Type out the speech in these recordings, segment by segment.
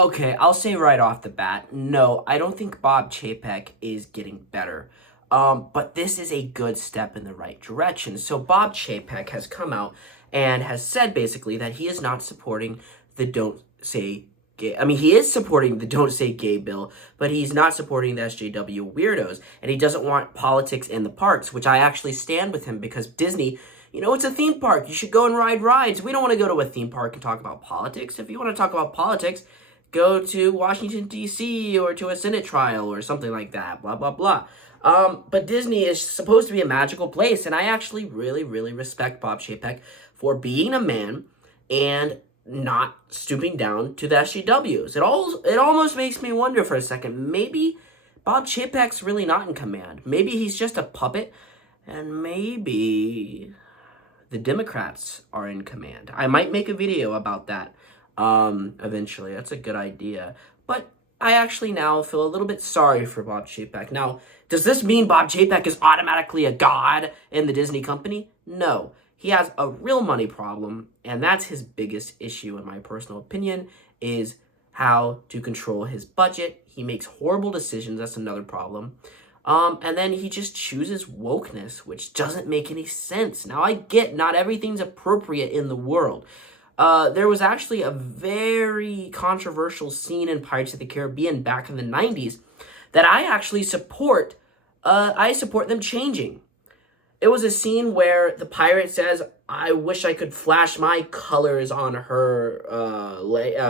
Okay, I'll say right off the bat, no, I don't think Bob Chapek is getting better. But this is a good step in the right direction. So Bob Chapek has come out and has said basically that he is not supporting the Don't Say Gay. I mean, he is supporting the Don't Say Gay bill, but he's not supporting the SJW weirdos, and he doesn't want politics in the parks, which I actually stand with him because Disney. It's a theme park. You should go and ride rides. We don't want to go to a theme park and talk about politics. If you want to talk about politics, go to Washington, D.C. or to a Senate trial or something like that, blah, blah, blah. But Disney is supposed to be a magical place, and I actually really, really respect Bob Chapek for being a man and not stooping down to the SJWs. It almost makes me wonder for a second, maybe Bob Chapek's really not in command. Maybe he's just a puppet, and maybe the Democrats are in command. I might make a video about that eventually. That's a good idea. But I actually now feel a little bit sorry for Bob Chapek. Now, does this mean Bob Chapek is automatically a god in the Disney company? No. He has a real money problem, and that's his biggest issue, in my personal opinion, is how to control his budget. He makes horrible decisions. That's another problem. And then he just chooses wokeness, which doesn't make any sense. Now, I get not everything's appropriate in the world. There was actually a very controversial scene in Pirates of the Caribbean back in the 90s that I actually support. I support them changing. It was a scene where the pirate says, I wish I could flash my colors on her,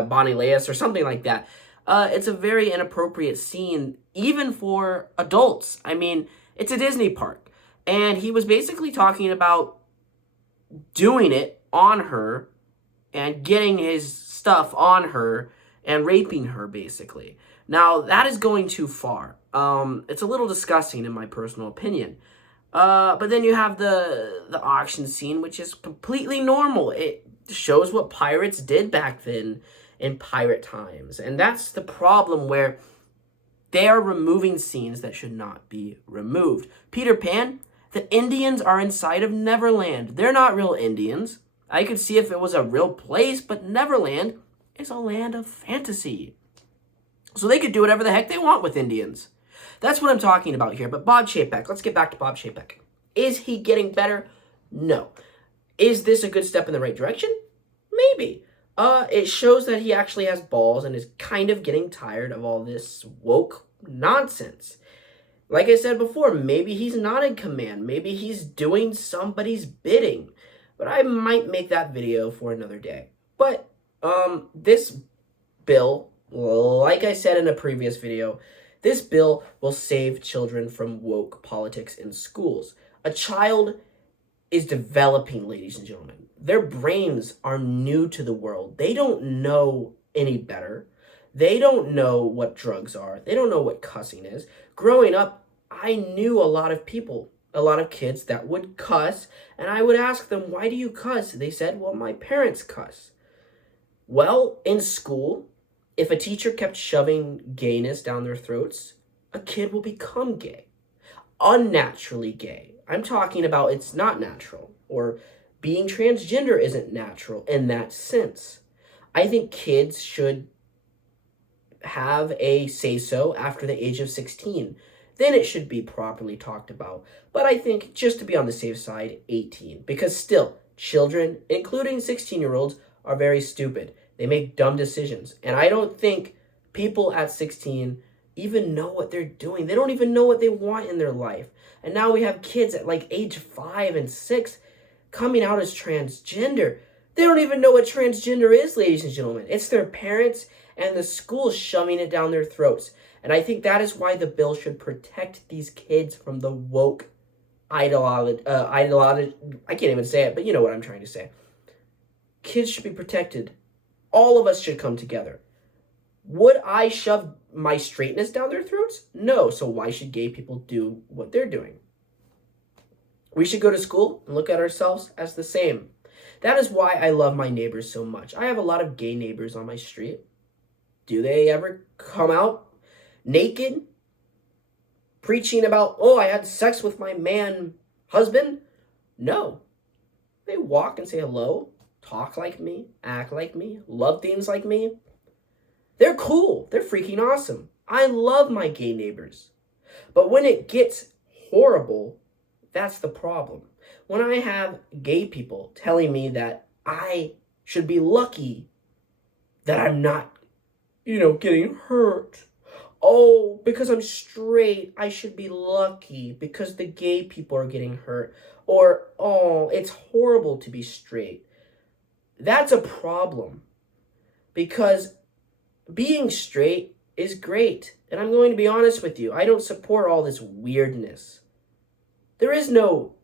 Bonnie Laus or something like that. It's a very inappropriate scene, even for adults. I mean, it's a Disney park. And he was basically talking about doing it on her and getting his stuff on her and raping her, basically. Now, that is going too far. It's a little disgusting, in my personal opinion. But then you have the auction scene, which is completely normal. It shows what pirates did back then in pirate times. And that's the problem, where they are removing scenes that should not be removed. Peter Pan, the Indians are inside of Neverland. They're not real Indians. I could see if it was a real place, but Neverland is a land of fantasy. So they could do whatever the heck they want with Indians. That's what I'm talking about here. But Bob Chapek, let's get back to Bob Chapek. Is he getting better? No. Is this a good step in the right direction? Maybe. It shows that he actually has balls and is kind of getting tired of all this woke nonsense. Like I said before, maybe he's not in command. Maybe he's doing somebody's bidding. But I might make that video for another day. But this bill, like I said in a previous video, this bill will save children from woke politics in schools. A child is developing, ladies and gentlemen. Their brains are new to the world. They don't know any better. They don't know what drugs are. They don't know what cussing is. Growing up, I knew a lot of people, a lot of kids that would cuss, and I would ask them, why do you cuss? They said, well, my parents cuss. Well, in school, if a teacher kept shoving gayness down their throats, a kid will become gay. Unnaturally gay. I'm talking about it's not natural, or being transgender isn't natural in that sense. I think kids should have a say-so after the age of 16. Then it should be properly talked about. But I think, just to be on the safe side, 18. Because still, children, including 16-year-olds, are very stupid. They make dumb decisions. And I don't think people at 16 even know what they're doing. They don't even know what they want in their life. And now we have kids at like age 5 and 6 coming out as transgender. They don't even know what transgender is, ladies and gentlemen. It's their parents and the schools shoving it down their throats. And I think that is why the bill should protect these kids from the woke ideology. I can't even say it, but you know what I'm trying to say. Kids should be protected. All of us should come together. Would I shove my straightness down their throats? No. So why should gay people do what they're doing? We should go to school and look at ourselves as the same. That is why I love my neighbors so much. I have a lot of gay neighbors on my street. Do they ever come out naked, preaching about, oh, I had sex with my man husband? No. They walk and say hello, talk like me, act like me, love things like me. They're cool. They're freaking awesome. I love my gay neighbors. But when it gets horrible, that's the problem. When I have gay people telling me that I should be lucky that I'm not, getting hurt. Oh, because I'm straight, I should be lucky because the gay people are getting hurt. Or, oh, it's horrible to be straight. That's a problem because being straight is great. And I'm going to be honest with you, I don't support all this weirdness. There is no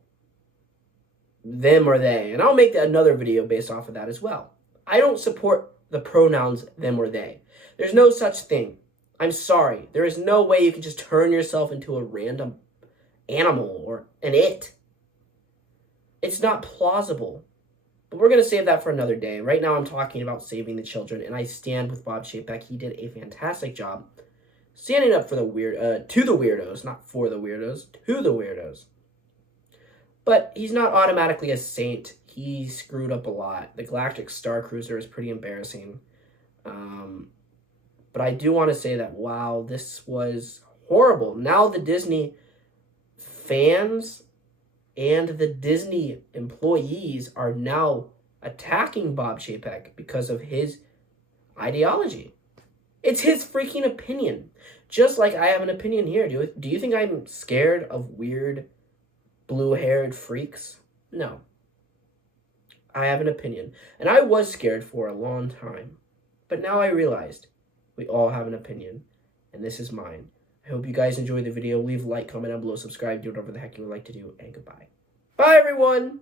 them or they, and I'll make another video based off of that as well. I don't support the pronouns them or they. There's no such thing. I'm sorry. There is no way you can just turn yourself into a random animal or an it. It's not plausible. But we're going to save that for another day. Right now I'm talking about saving the children, and I stand with Bob Chapek. He did a fantastic job standing up for the to the weirdos, not for the weirdos, to the weirdos. But he's not automatically a saint. He screwed up a lot. The Galactic Star Cruiser is pretty embarrassing. But I do want to say that, wow, this was horrible. Now the Disney fans and the Disney employees are now attacking Bob Chapek because of his ideology. It's his freaking opinion. Just like I have an opinion here. Do you think I'm scared of weird blue-haired freaks? No. I have an opinion. And I was scared for a long time. But now I realized we all have an opinion. And this is mine. I hope you guys enjoyed the video. Leave a like, comment down below, subscribe, do whatever the heck you would like to do, and goodbye. Bye, everyone!